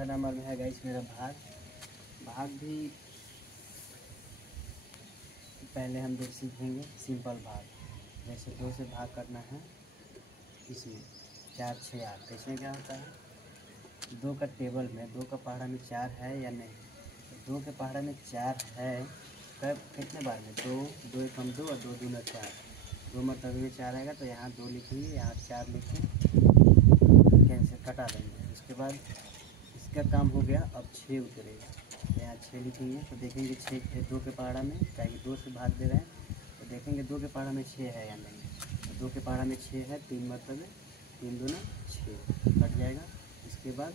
चौथा नंबर में है गाइस मेरा भाग। भाग भी पहले हम लोग सीखेंगे सिंपल भाग। जैसे 2 से भाग करना है, इसमें 4 6 8। तो इसमें क्या होता है, 2 का टेबल में 2 का पहाड़ा में 4 है या नहीं। 2 के पहाड़ा में 4 है, कब कितने बार में 2 2 कम 2 और 2 दूना 4। 2 मतलब में 4 आएगा तो यहाँ 2 लिखेंगे, यहाँ 4 लिखें, कैंसिल कटा देंगे। उसके बाद इसका काम हो गया। अब 6 उतरेगा तो यहाँ 6 लिखेंगे। तो देखेंगे 6 2 के पहाड़ा में, क्या 2 से भाग दे रहे हैं तो देखेंगे 2 के पहाड़ा में 6 है या नहीं। तो 2 के पहाड़ा में 6 है, 3 मतलब 3 दूना 6 कट जाएगा। इसके बाद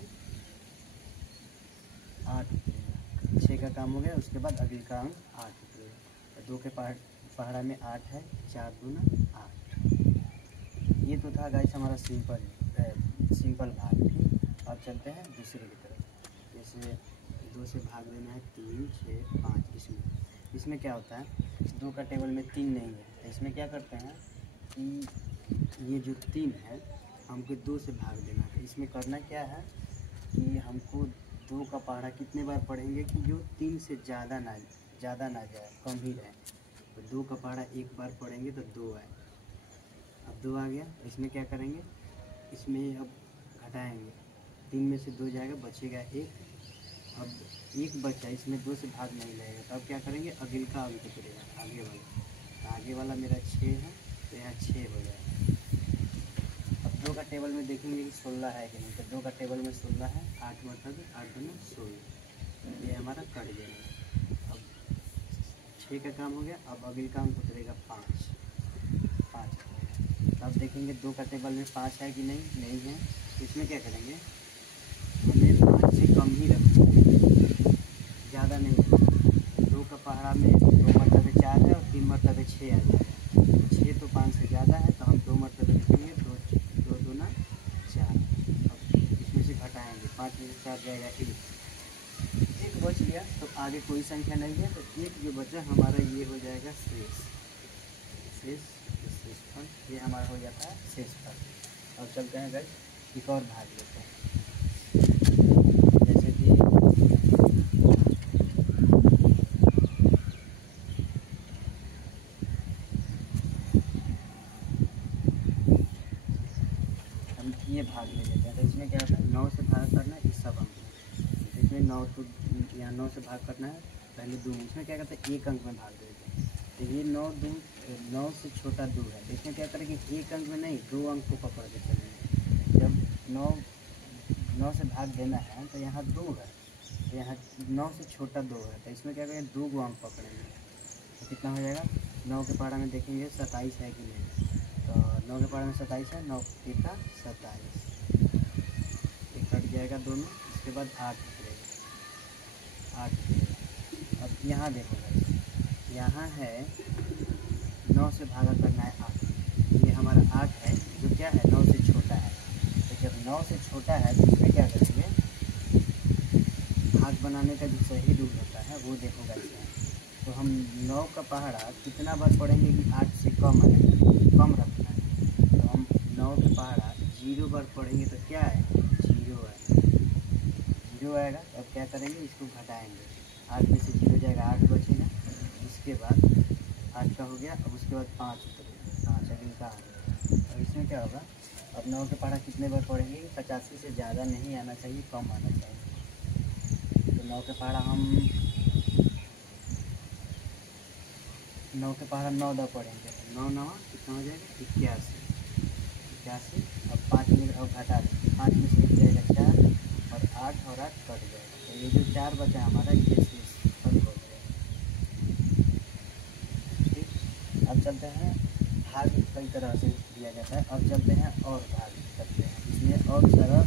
8 उतरेगा, 6 का काम हो गया। उसके बाद अगले का अंक 8 उतरेगा। तो 2 के पहाड़ा में 8 है, 4 दूना 8। ये तो था गाइस हमारा सिंपल भाग। ठीक, अब चलते हैं दूसरे की तरफ। जैसे 2 से भाग देना है 3 6 5। इसमें क्या होता है, 2 का टेबल में 3 नहीं है। तो इसमें क्या करते हैं कि ये जो 3 है हमको 2 से भाग देना है। इसमें करना क्या है कि हमको 2 का पहाड़ा कितने बार पढ़ेंगे कि जो 3 से ज़्यादा ना जाए, कम ही रहे। तो 2 का पहाड़ा एक बार पढ़ेंगे तो 2 आए। अब 2 आ गया, इसमें क्या करेंगे, इसमें अब घटाएंगे। 3 में से 2 जाएगा, बचेगा 1। अब 1 बचा, इसमें 2 से भाग नहीं लगेगा। तो अब क्या करेंगे, अगले का अंक उतरेगा, आगे वाला। तो आगे वाला मेरा 6 है तो यहाँ 6 हो जाएगा। अब 2 का टेबल में देखेंगे कि 16 है कि नहीं। तो 2 का टेबल में 16 है, 8 मतलब 8 दूना 16। ये हमारा कट जाएगा। अब 6 का काम हो गया। अब अगले का अंक उतरेगा 5। अब देखेंगे 2 का टेबल में 5 है कि नहीं है। तो इसमें क्या करेंगे, हमें 5 से कम ही रखेंगे, ज़्यादा नहीं। 2 का पहाड़ा में 2 मतलब 4 है और 3 मतलब 6 आ जाएगा। 6 तो 5 से ज़्यादा है, तो हम 2 मतलब लिखेंगे, 2 दूना 4। अब इसमें से घटाएँगे, 5 में से 4 जाएगा 1 बच गया। तो आगे कोई संख्या नहीं है, तो 1 जो बचा हमारा ये हो जाएगा शेष। ये हमारा हो जाता है शेष फल। अब चलते हैं गाइस एक और भाग लेते हैं। जैसे कि हम ये भाग ले लेते हैं। तो इसमें क्या होता है, 9 से भाग करना है इस सब अंक में। इसमें 9 तो यहाँ 9 से भाग करना है, पहले 2। इसमें क्या करते हैं, 1 अंक में भाग देते हैं। तो ये 9 से छोटा 2 है। तो इसमें क्या करेंगे, 1 अंक में नहीं 2 अंक को पकड़ के चलेंगे। जब 9 से भाग देना है तो यहाँ 2 है, तो यहाँ 9 से छोटा 2 है। तो इसमें क्या करेंगे, 2 अंक पकड़ेंगे। तो कितना हो जाएगा, 9 के पहाड़ा में देखेंगे 27 है कि नहीं। तो 9 के पहाड़ा में 27 है, 9 का 27, एक कट जाएगा दोनों। उसके बाद 8 उतरेगा, 8। अब यहाँ देखो, यहाँ है 9 से भागा करना है 8। ये हमारा 8 है जो क्या है 9 से छोटा है। तो जब 9 से छोटा है तो इसमें क्या करेंगे, भाग बनाने का जो सही रूल होता है वो देखो कैसे है। तो हम 9 का पहाड़ा कितना बार पढ़ेंगे कि 8 से कम आएगा, कम रखना है। तो हम 9 के पहाड़ा 0 बार पढ़ेंगे तो क्या है, 0 आएगा, 0 आएगा। तो अब क्या करेंगे, इसको घटाएंगे। 8 में से 0 जाएगा, 8 बचेगा। उसके बाद 8 का हो गया। अब उसके बाद 5 उतरेगा, 5 अगले का। और इसमें क्या होगा, अब 9 के पहाड़ा कितने बार पढ़ेंगे, 85 से ज़्यादा नहीं आना चाहिए, कम आना चाहिए। तो 9 के पहाड़ा हम 9 के पहाड़ा 9 बार पढ़ेंगे। 9 9 कितना हो जाएगा, 81। अब 5 में अब घटा दें, 5 में से जाएगा 4 और 8 और 8 कट जाएगा। तो ये जो 4 बचा हमारा ये शेष फल हो जाएगा। ठीक, अब चलते हैं भाग कई तरह से दिया जाता है। अब चलते हैं और भाग करते हैं, इसमें और सारा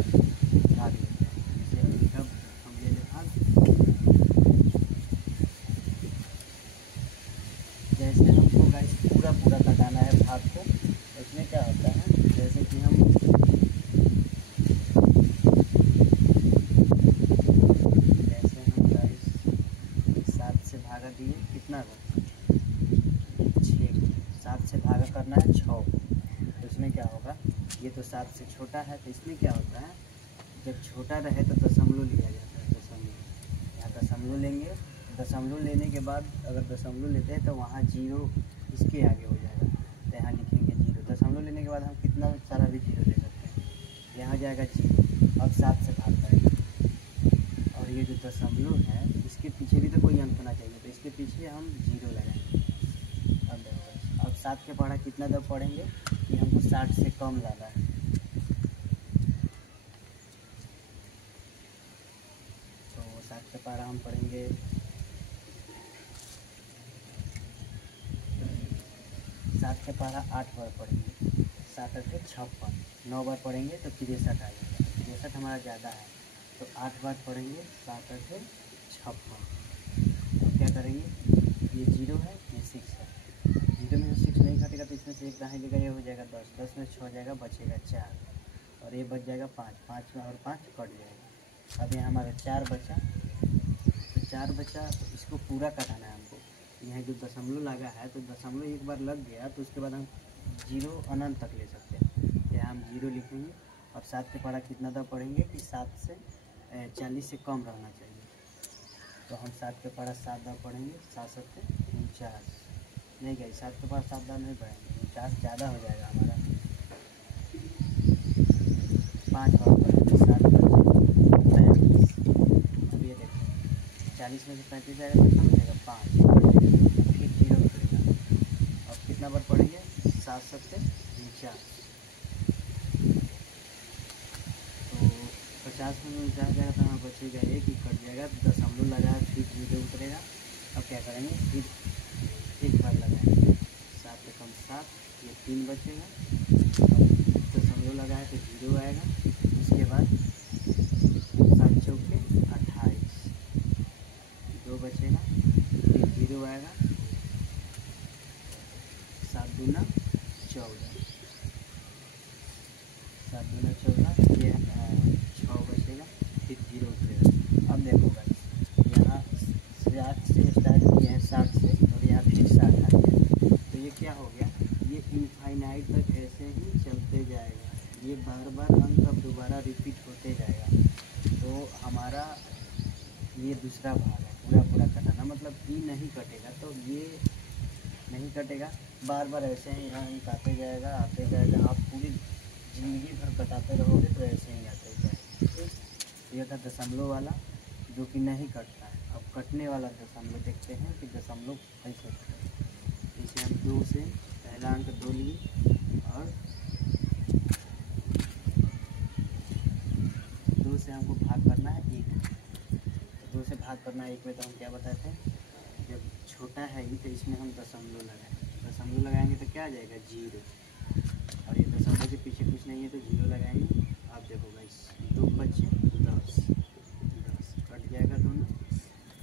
भाग लेते हैं। जैसे अब हम ले लें भाग, जैसे हमको गाइस पूरा कटाना है भाग को। इसमें क्या होता है, जैसे कि हम गाइस 7 से भागा दिए, कितना 6, 7 से भागा करना है 6। तो इसमें क्या होगा, ये तो 7 से छोटा है। तो इसमें क्या होता है, जब छोटा रहे तो दशमलव लिया जाता है, दशमलव। यहाँ दशमलव लेंगे, दशमलव लेने के बाद अगर दशमलव लेते हैं तो वहाँ जीरो इसके आगे हो जाएगा, तो यहाँ लिखेंगे जीरो। दशमलव लेने के बाद हम कितना सारा भी जीरो ले सकते हैं, यहाँ जाएगा जीरो। अब 7 से भाग करेंगे और ये जो दशमलव है इसके पीछे भी तो कोई अंक होना चाहिए, तो इसके पीछे हम जीरो लगाएंगे। अब देखो, अब 7 के पढ़ा कितना दब पढ़ेंगे कि हमको 60 से कम लाना है। तो 7 के पढ़ा हम पढ़ेंगे 7 के पढ़ा 8 बार पढ़ेंगे, 7 8 56, 9 बार पढ़ेंगे तो 63 आ जाएगा। 63 हमारा ज़्यादा है तो 8 बार पढ़ेंगे, 7 8 56। अब क्या करेंगे, ये जीरो है, ये 6 है, जीरो में से 6 नहीं घटेगा तो इसमें से एक कहाँ देगा, ये हो जाएगा 10, 10 में 6 जाएगा, बचेगा 4 और ये बच जाएगा 5, 5 में और 5 कट जाएगा। अब यहाँ हमारा 4 बचा, तो 4 बचा तो इसको पूरा कराना है हमको। यहाँ जो दशमलव लगा है तो दशमलव एक बार लग गया तो उसके बाद हम जीरो अनंत तक ले सकते हैं, यहाँ हम जीरो लिखेंगे। अब 7 के पढ़ा कितना दब पढ़ेंगे कि 7 से 40 से कम रहना चाहिए, तो हम 7 के पढ़ा 7 दब पढ़ेंगे, 7 7 49 नहीं गई, 7 के पढ़ा 7 दब नहीं पढ़ेंगे, 49 ज़्यादा हो जाएगा हमारा। 5 बार पढ़ेंगे, 7 35। अब ये देखो 40 में से 35 आएगा कितना हो जाएगा, 5, फिर जीरो करेगा। अब कितना बार पढ़ेंगे, 7 7 49, तो 50 में 49 जाएगा तो हमें बचेगा एक ही, कट जाएगा, दशमलव लगाया फिर जीरो उतरेगा। अब क्या करेंगे, फिर एक बार लगाएंगे, 7 से कम 7, ये 3 बचेगा, दशमलव लगाए तो जीरो आएगा। उसके बाद 7 चौके 28, 2 बचेगा, फिर जीरो आएगा, 7 दूना 14, 7 दूना 14, ये 6 बचेगा, फिर जीरो उतरेगा। अब देखो गाइस, यहाँ 60 से स्टार्ट किए हैं, 60 से, और यहाँ फिर 60 आ गया, तो ये क्या हो गया, ये इनफाइनाइट तक ऐसे ही चलते जाएगा, ये बार बार अंक अब दोबारा रिपीट होते जाएगा। तो हमारा ये दूसरा भाग है, पूरा पूरा कटाना, मतलब ई नहीं कटेगा, तो ये नहीं कटेगा, बार बार ऐसे ही यहाँ अंक आते जाएगा आते जाएगा, आप पूरी ज़िंदगी भर कटाते रहोगे तो ऐसे ही आते जाएगा। ये था दशमलव वाला जो कि नहीं कटता है। अब कटने वाला दशमलव देखते हैं कि दशमलव कैसे कटे। इसे हम 2 से पहला अंक 2 लिए और 2 से हमको भाग करना है 1, 2 से भाग करना है 1 में, तो हम क्या बताते हैं, जब छोटा है ही तो इसमें हम दशमलव लगाएंगे, दशमलव लगाएंगे तो क्या आ जाएगा, जीरो, और ये दशमलव के पीछे कुछ नहीं है तो जीरो लगाएंगे। आप देखो गाइस, 2 बचे 10, 10 कट जाएगा दोनों,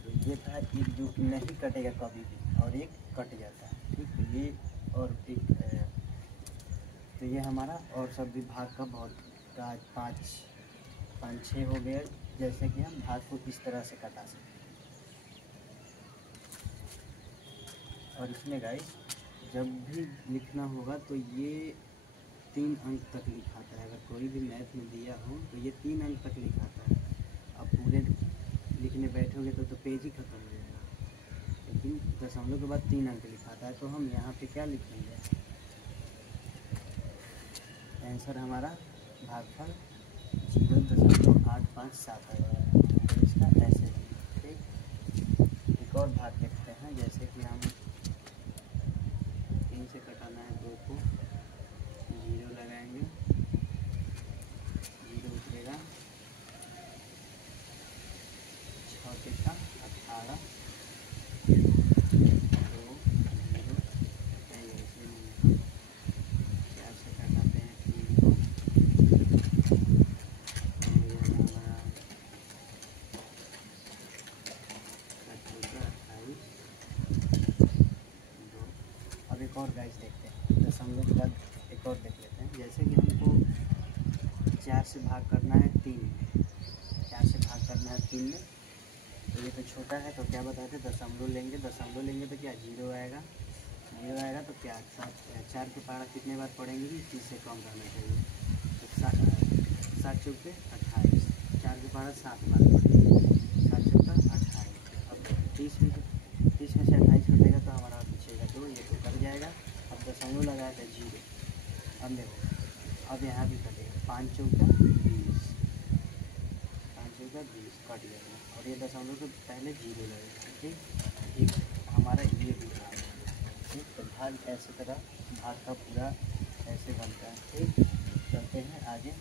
तो ये था एक जो नहीं कटेगा कभी भी, और एक कट जाता है, ठीक। तो ये और एक तो ये हमारा और सब भी भाग का बहुत आज 5 6 हो गए, जैसे कि हम भाग को इस तरह से कटा सकते हैं। और इसमें गाइस जब भी लिखना होगा तो ये 3 अंक तक लिखाता है, अगर कोई भी मैथ में दिया हो तो ये 3 अंक तक लिखाता है। अब पूरे लिखने बैठोगे तो पेज ही खत्म हो जाएगा, लेकिन दशमलव के बाद 3 अंक लिखाता है, तो हम यहाँ पे क्या लिखेंगे, आंसर हमारा भागफल 0.857 है, तो इसका ऐसे ही, ठीक। एक और भाग देखते हैं, जैसे कि हम 3 से कटाना है 2 को, जीरो लगाएंगे, जीरो उतरेगा, 6 के का 18, 2 जीरो, नहीं ऐसे नहीं, 4 से कटाते हैं 3 को, अब एक और गाइस देखते हैं, दशमलव के बाद एक और देख लेते हैं, जैसे कि हमको 4 से भाग करना है 3 में, 4 से भाग करना है 3 में, तो ये तो छोटा है, तो क्या बताते हैं, दशमलव लेंगे, दशमलव लेंगे तो क्या जीरो आएगा, जीरो आएगा तो क्या 4 के पढ़ा कितने बार पढ़ेंगे कि 30 से कम रहना चाहिए, तो 7 चौके 28, 4 के पहाड़ा 7 मार्क पड़ेगा, 7 चौका 28। अब 30 में से 28 कटेगा तो हमारा पीछेगा 2, ये तो कट जाएगा। अब दशमलव लगाया था 0। अब देखो अब यहाँ भी कटेगा, 5 चौका 20, 5 चौका 20 कट जाएगा, और ये दशमलव तो पहले 0 लगेगा। ठीक, एक हमारा ये भी भाग है। ठीक, तो भाग ऐसे तरह भाग का पूरा ऐसे बनता है। ठीक, चलते हैं आगे।